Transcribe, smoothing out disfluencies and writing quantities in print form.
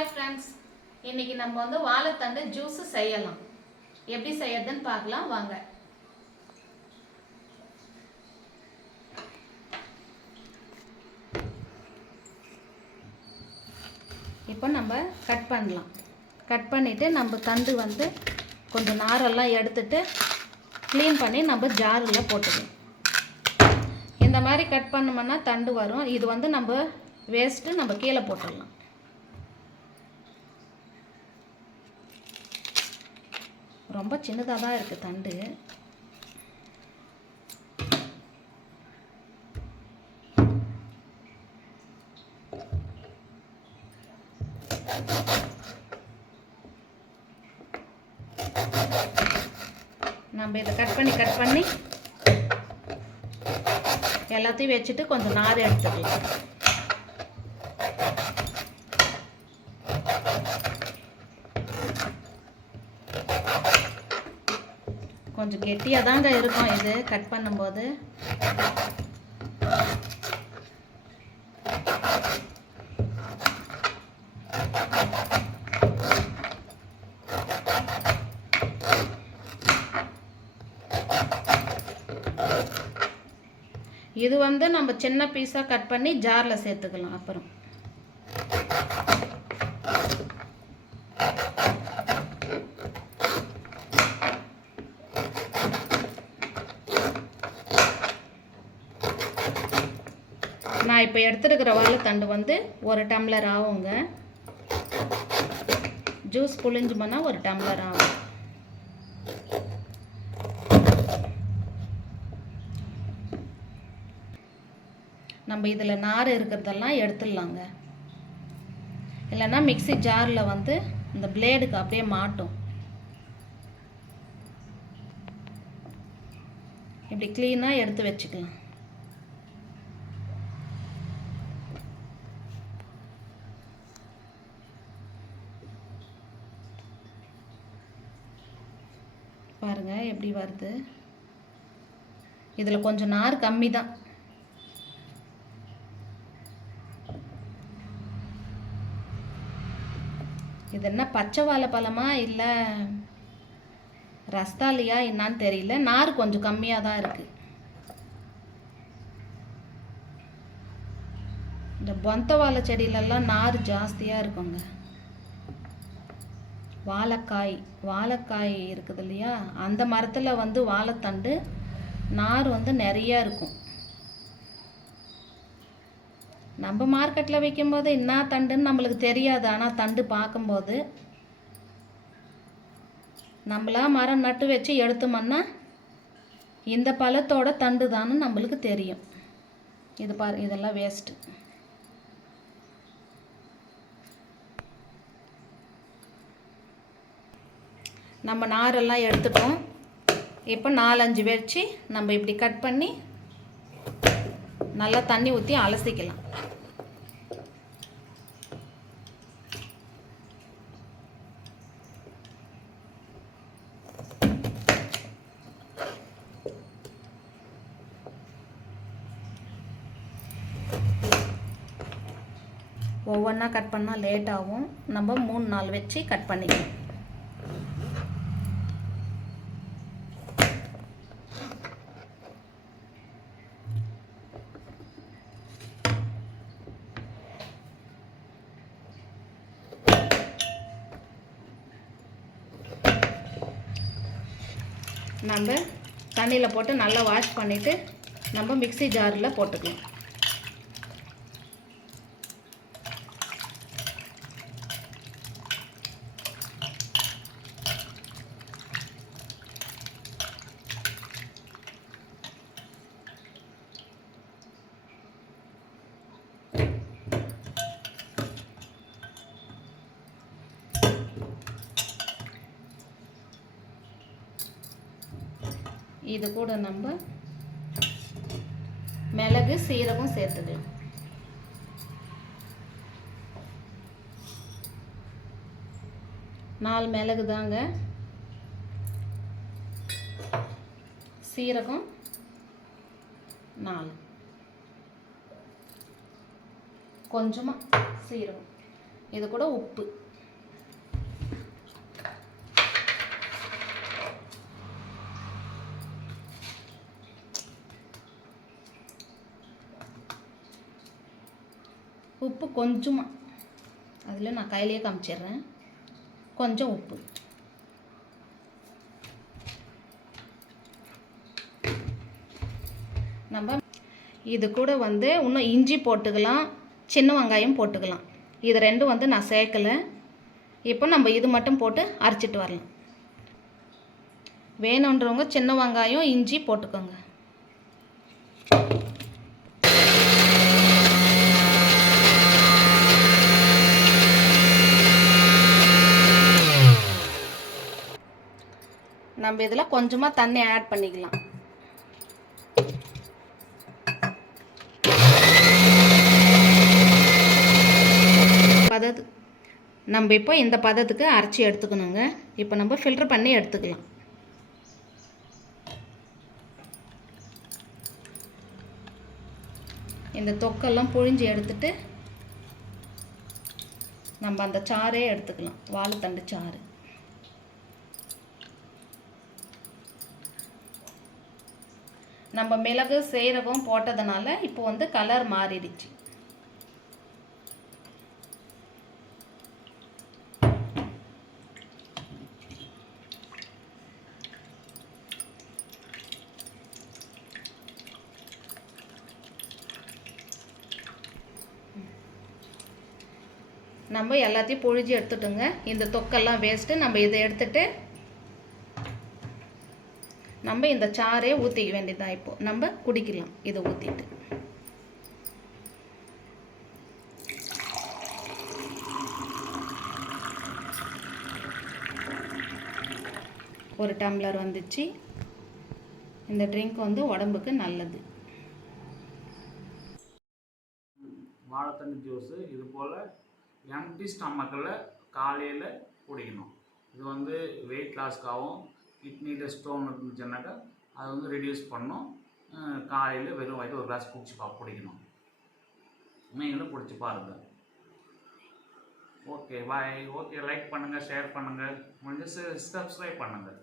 Hi friends, இன்றைக்கி நம்ம வந்து வாழைத்தண்டு ஜூஸு செய்யலாம். எப்படி செய்யறதுன்னு பார்க்கலாம் வாங்க. இப்போ நம்ம கட் பண்ணலாம். கட் பண்ணிவிட்டு நம்ம தண்டு வந்து கொஞ்சம் நாரெல்லாம் எடுத்துட்டு க்ளீன் பண்ணி நம்ம ஜாரில் போட்டுக்கலாம். இந்த மாதிரி கட் பண்ணோம்னா தண்டு வரும். இது வந்து நம்ம வேஸ்ட்டு நம்ம கீழே போட்டுடலாம். ரொம்ப சின்னதாக தான் இருக்குது தண்டு. நம்ம இதை கட் பண்ணி எல்லாத்தையும் வச்சுட்டு கொஞ்சம் நார் எடுத்துக்கலாம். கொஞ்சம் கெட்டியாக தாங்க இருக்கும் இது கட் பண்ணும்போது. இது வந்து நம்ம சின்ன பீஸாக கட் பண்ணி ஜாரில் சேர்த்துக்கலாம். அப்புறம் நான் இப்போ எடுத்துருக்கிற வாழைத்தண்டு வந்து 1 டம்ளர் ஆகுங்க. ஜூஸ் புழிஞ்சோம்னா 1 டம்ளர் ஆகும். நம்ம இதில் நார் இருக்கிறதெல்லாம் எடுத்துடலாங்க. இல்லைன்னா மிக்ஸி ஜாரில் வந்து இந்த பிளேடுக்கு அப்படியே மாட்டும். இப்படி க்ளீனாக எடுத்து வச்சுக்கலாம். பாருங்க எப்படி வருது. இதில் கொஞ்சம் நார் கம்மி தான். இது என்ன பச்சை வாழைப்பழமா இல்லை ரஸ்தாலியா என்னான்னு தெரியல. நார் கொஞ்சம் கம்மியாக தான் இருக்குது. இந்த பொந்த வாழை செடியிலெல்லாம் நார் ஜாஸ்தியாக இருக்குங்க. வாழைக்காய் இருக்குது இல்லையா, அந்த மரத்தில் வந்து வாழைத்தண்டு நார் வந்து நிறையா இருக்கும். நம்ம மார்க்கெட்டில் விற்கும்போது என்ன தண்டுன்னு நம்மளுக்கு தெரியாது. ஆனால் தண்டு பார்க்கும்போது நம்மளா மரம் நட்டு வச்சு எடுத்தோம்னா இந்த பழத்தோட தண்டு தான்னு நம்மளுக்கு தெரியும். இது பாரு, இதெல்லாம் வேஸ்ட்டு. நம்ம நாரெல்லாம் எடுத்துட்டோம். இப்போ 4-5 வச்சு நம்ம இப்படி கட் பண்ணி நல்லா தண்ணி ஊற்றி அலசிக்கலாம். ஒவ்வொன்றா கட் பண்ணால் லேட் ஆகும். நம்ம 3-4 வச்சு கட் பண்ணிக்கலாம். நம்ம தண்ணியில் போட்டு நல்லா வாஷ் பண்ணிவிட்டு நம்ம மிக்ஸி ஜாரில் போட்டுக்கலாம். இது கூட நம்ம மிளகு சீரகம் சேர்த்துக்கலாம். நாலு மிளகு தாங்க, சீரகம் 4, கொஞ்சமாக சீரகம் இது கூட உப்பு. உப்பு கொஞ்சமாக, அதில் நான் கையிலேயே காமிச்சிடுறேன். கொஞ்சம் உப்பு. நம்ம இது கூட வந்து இன்னும் இஞ்சி போட்டுக்கலாம், சின்ன வெங்காயம் போட்டுக்கலாம். இது ரெண்டும் வந்து நான் சேர்க்கலை. இப்போ நம்ம இது மட்டும் போட்டு அரைச்சிட்டு வரலாம். வேணுன்றவங்க சின்ன வெங்காயம் இஞ்சி போட்டுக்கோங்க. நம்ம இதில் கொஞ்சமாக தண்ணி ஆட் பண்ணிக்கலாம். நம்ம இப்போ இந்த பதத்துக்கு அரைச்சி எடுத்துக்கணுங்க. இப்போ நம்ம ஃபில்டர் பண்ணி எடுத்துக்கலாம். இந்த தொக்கெல்லாம் புழிஞ்சு எடுத்துட்டு நம்ம அந்த சாறே எடுத்துக்கலாம், வாழைத்தண்டு சாறு. நம்ம மிளகு சீரகம் போட்டதுனால இப்போ வந்து கலர் மாறிடுச்சு. நம்ம எல்லாத்தையும் புழிஞ்சு எடுத்துட்டோங்க. இந்த தொக்கெல்லாம் வேஸ்ட்டு. நம்ம இதை எடுத்துட்டு நம்ம இந்த சாறே ஊற்றிக்க வேண்டியதான். இப்போ நம்ம குடிக்கலாம். இதை ஊற்றிட்டு ஒரு டம்ளர் வந்துச்சு. இந்த ட்ரிங்க் வந்து உடம்புக்கு நல்லது. வாழைத்தண்டு ஜூஸு இது போல் எம்டி ஸ்டமக்கில் காலையில் குடிக்கணும். இது வந்து வெயிட் லாஸ்க்காகவும், கிட்னியில் ஸ்டோன் இருந்துச்சுன்னாக்கா அதை வந்து ரெடியூஸ் பண்ணும். காலையில் வெறும் வயிற்று ஒரு கிளாஸ் குடிக்கணும். நீங்களும் குடிச்சு பாருங்கள். Okay bye. ஓகே, லைக் பண்ணுங்கள், ஷேர் பண்ணுங்கள், முடிஞ்சு சப்ஸ்கிரைப் பண்ணுங்கள்.